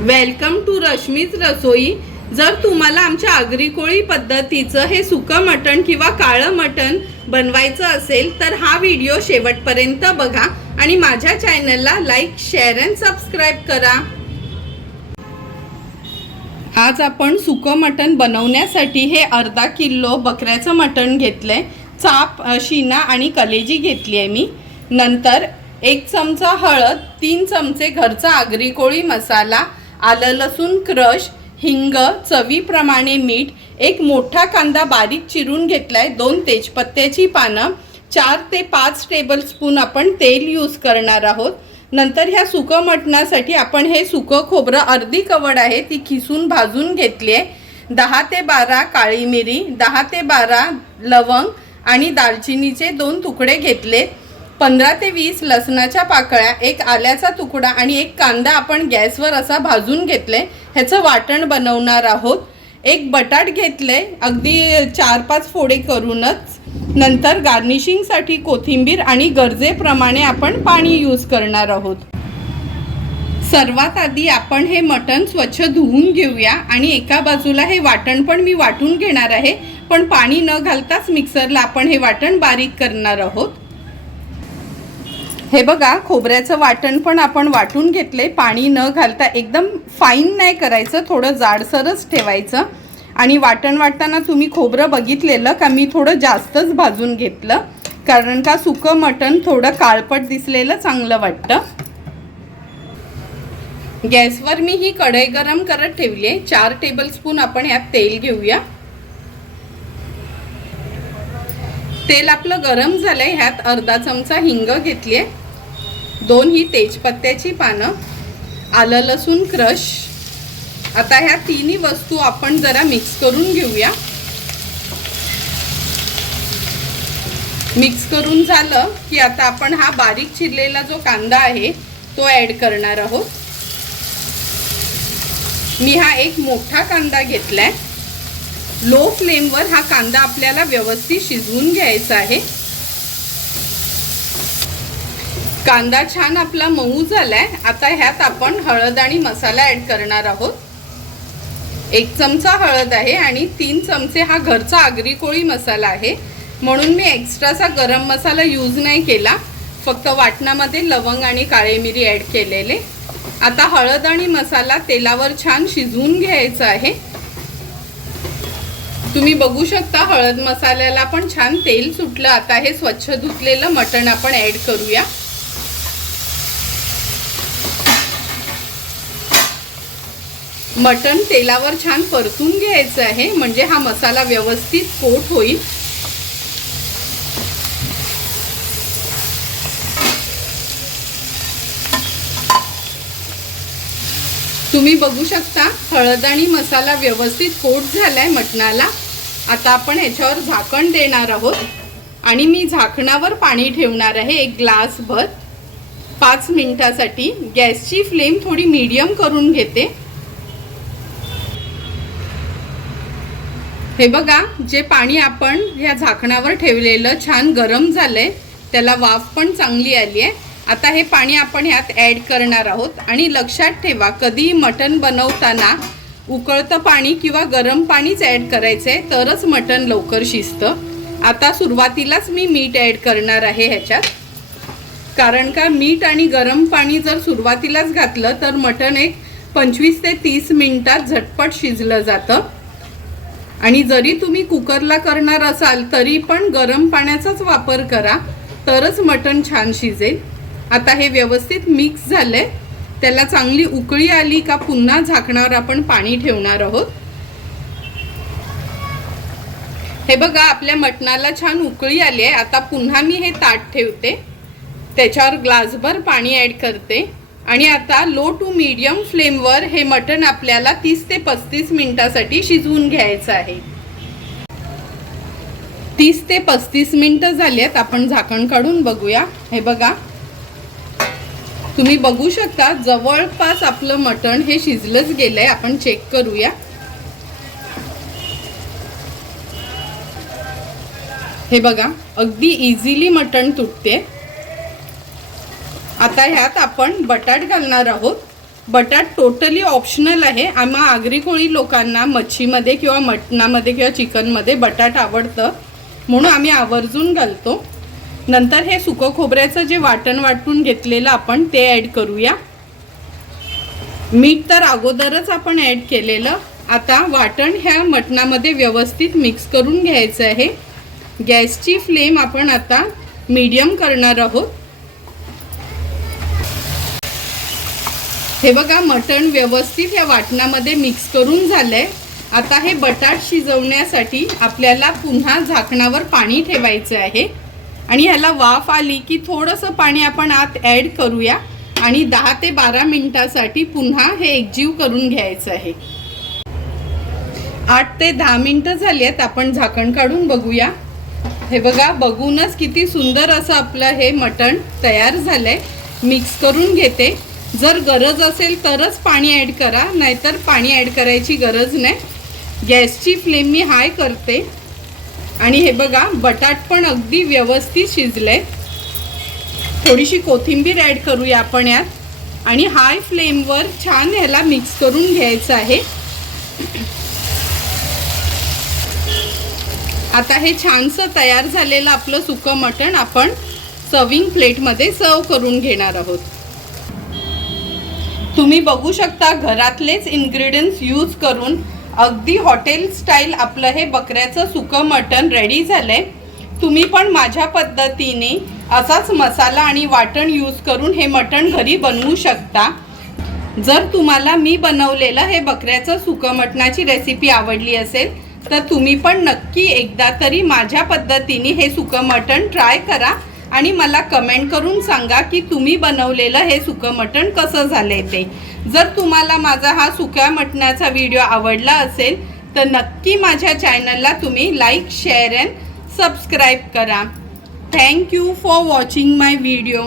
Welcome to Rashmi's रसोई जर तुम्हाला आमच्या आगरीकोळी पद्धतीचं हे सुकं मटण किंवा काळं मटण बनवायचं असेल तर हा व्हिडिओ शेवटपर्यंत बघा आणि माझ्या चॅनलला लाईक शेअर अँड सबस्क्राईब करा. आज आपण सुकं मटण बनवण्यासाठी हे अर्धा किलो बकऱ्याचं मटण घेतलं आहे चाप शिना आणि कलेजी घेतली आहे मी. नंतर एक चमचा हळद तीन चमचे घरचा आगरी कोळी मसाला आलं लसूण क्रश हिंग चवीप्रमाणे मीठ एक मोठा कांदा बारीक चिरून घेतलाय दोन तेजपत्त्याची पानं चार ते पाच टेबलस्पून आपण तेल यूज करणार आहोत. नंतर ह्या सुकं मटणासाठी आपण हे सुकं खोबरं अर्धी कवड आहे ती खिसून भाजून घेतली आहे. दहा ते बारा काळी मिरी दहा ते बारा लवंग आणि दालचिनीचे दोन तुकडे घेतले पंधरा ते वीस लसणाच्या पाकळ्या एक आल्याचा तुकडा आणि एक कांदा आपण गॅसवर असा भाजून घेतले ह्याचं वाटण बनवणार आहोत. एक बटाट घेतले अगदी चार पाच फोडे करूनच. नंतर गार्निशिंगसाठी कोथिंबीर आणि गरजेप्रमाणे आपण पाणी यूज करणार आहोत. सर्वात आधी आपण हे मटण स्वच्छ धुवून घेऊया आणि एका बाजूला हे वाटण पण मी वाटून घेणार आहे पण पाणी न घालताच मिक्सरला आपण हे वाटण बारीक करणार आहोत. हे बघा खोबऱ्याचं वाटण पण आपण वाटून घेतले पाणी न घालता एकदम फाईन नाही करायचं थोडं जाडसरच ठेवायचं. आणि वाटण वाटताना तुम्ही खोबरं बघितलेलं का? मी थोडं जास्तच भाजून घेतलं. कारण का सुकं मटण थोडं काळपट दिसलेलं चांगलं वाटतं. गॅसवर मी ही कढई गरम करत ठेवली आहे. चार टेबलस्पून आपण यात तेल घेऊया. तेल आपलं गरम झालं आहे ह्यात अर्धा चमचा हिंग घेतली आहे दोन ही तेजपत्त्याची पानं आलं लसूण क्रश. आता ह्या तिन्ही वस्तू आपण जरा मिक्स करून घेऊया. मिक्स करून झालं की आता आपण हा बारीक चिरलेला जो कांदा आहे तो ॲड करणार आहोत. मी हा एक मोठा कांदा घेतला आहे लो फ्लेमवर हा कांदा आपल्याला व्यवस्थित शिजवून घ्यायचा आहे. कांदा छान आपला मऊ झालाय. आता ह्यात आपण हळद आणि मसाला ऍड करणार आहोत. एक चमचा हळद आहे आणि तीन चमचे हा घरचा आगरी कोळी मसाला आहे. म्हणून मी एक्स्ट्राचा गरम मसाला यूज नाही केला. फक्त वाटणामध्ये लवंग आणि काळे मिरी ॲड केलेले. आता हळद आणि मसाला तेलावर छान शिजवून घ्यायचा आहे. तुम्ही बघू शकता हळद मसाल्याला पण छान तेल सुटलं. आता हे स्वच्छ धुतलेलं मटण आपण ऍड करूया. मटण तेलावर छान परतून घ्यायचं आहे. म्हणजे हा मसाला व्यवस्थित कोट होईल. तुम्ही बघू शकता हळद आणि मसाला व्यवस्थित कोट आहे मटणाला. आता आपण ह्याच्यावर झाकण देणार आहोत. आणि मी झाकणावर पाणी ठेवणार आहे एक ग्लास भर पाच मिनिटासाठी. गॅसची फ्लेम थोडी मीडियम करून घेते. हे बघा जे पाणी आपण ह्या झाकणावर ठेवलेलं छान गरम झालं आहे त्याला वाफ पण चांगली आली आहे आता हे पाणी आपण ह्यात ॲड करणार आहोत. आणि लक्षात ठेवा कधी मटण बनवताना उकळतं पाणी किंवा गरम पाणीच ॲड करायचं आहे तरच मटण लवकर शिजतं. आता सुरुवातीलाच मी मीठ ॲड करणार आहे ह्याच्यात. कारण का मीठ आणि गरम पाणी जर सुरुवातीलाच घातलं तर मटण एक पंचवीस ते तीस मिनटात झटपट शिजलं जातं. आणि जरी तुम्ही कुकरला करणार असाल तरी पण गरम पाण्याचाच वापर करा तरच मटण छान शिजेल. आता हे व्यवस्थित मिक्स झालंय. त्याला चांगली उकळी आली का पुन्हा झाकणावर आपण पाणी ठेवणार आहोत. हे बघा आपल्या मटणाला छान उकळी आली आहे. आता पुन्हा मी हे ताट ठेवते. त्याच्यावर ग्लासभर पाणी ॲड करते. आणि आता लो टू मीडियम फ्लेमवर हे मटण आपल्याला तीस ते पस्तीस मिनिटासाठी शिजवून घ्यायचं आहे. तीस ते पस्तीस मिनिटं झाली आहेत. आपण झाकण काढून बघूया. हे बघा तुम्ही बघू शकता जवळपास आपलं मटण हे शिजलंच गेलं आहे आपण चेक करूया. हे बघा अगदी इझिली मटण तुटते. आता ह्यात आपण बटाट घालणार आहोत. बटाट टोटली ऑप्शनल आहे. आम्हा आगरी कोळी लोकांना मच्छीमध्ये किंवा मटणामध्ये किंवा चिकनमध्ये बटाट आवडतं. म्हणून आम्ही आवर्जून घालतो. नंतर हे सुकं खोबऱ्याचं जे वाटण वाटून घेतलेलं आपण ते ॲड करूया. मीठ तर अगोदरच आपण ॲड केलेलं. आता वाटण ह्या मटणामध्ये व्यवस्थित मिक्स करून घ्यायचं आहे. गॅसची फ्लेम आपण आता मीडियम करणार आहोत. हे बघा मटण व्यवस्थित या वाटणामध्ये मिक्स करून झालंय. आता हे बटाट शिजवण्यासाठी आपल्याला पुन्हा झाकणावर पाणी ठेवायचं आहे. आणि ह्याला वाफ आली की थोडंसं पाणी आपण आत ॲड करूया. आणि दहा ते बारा मिनटासाठी पुन्हा हे एकजीव करून घ्यायचं आहे. आठ ते दहा मिनिटं झाली आहेत आपण झाकण काढून बघूया. हे बघा बघूनच किती सुंदर असं आपलं हे मटण तयार झालंय. मिक्स करून घेते. जर गरज असेल तरच पाणी ॲड करा नाहीतर पाणी ॲड करायची गरज नाही. गॅसची फ्लेम मी हाय करते. आणि हे बघा बटाट पण अगदी व्यवस्थित शिजले थोडीशी कोथिंबीर ॲड करूया आपण यात. आणि हाय फ्लेमवर छान ह्याला मिक्स करून घ्यायचं आहे. आता हे छानसं तयार झालेलं आपलं सुकं मटण आपण सर्विंग प्लेटमध्ये सर्व करून घेणार आहोत. तुम्ही बघू शकता घरातलेच इन्ग्रेडियंट्स यूज करून अगदी हॉटेल स्टाईल आपलं हे बकऱ्याचं सुकं मटण रेडी झालं आहे तुम्ही पण माझ्या पद्धतीने असाच मसाला आणि वाटण यूज करून हे मटण घरी बनवू शकता. जर तुम्हाला मी बनवलेलं हे बकऱ्याचं सुकं मटणाची रेसिपी आवडली असेल तर तुम्ही पण नक्की एकदा तरी माझ्या पद्धतीने हे सुकं मटण ट्राय करा. आणि मला कमेंट करून सांगा की तुम्ही बनवलेलं हे सुकं मटण कसं झालंय ते. जर तुम्हाला माझा हा सुक्या मटणाचा व्हिडिओ आवडला असेल तर नक्की माझ्या चॅनलला तुम्ही लाईक शेअर अँड सबस्क्राईब करा. Thank you for watching my video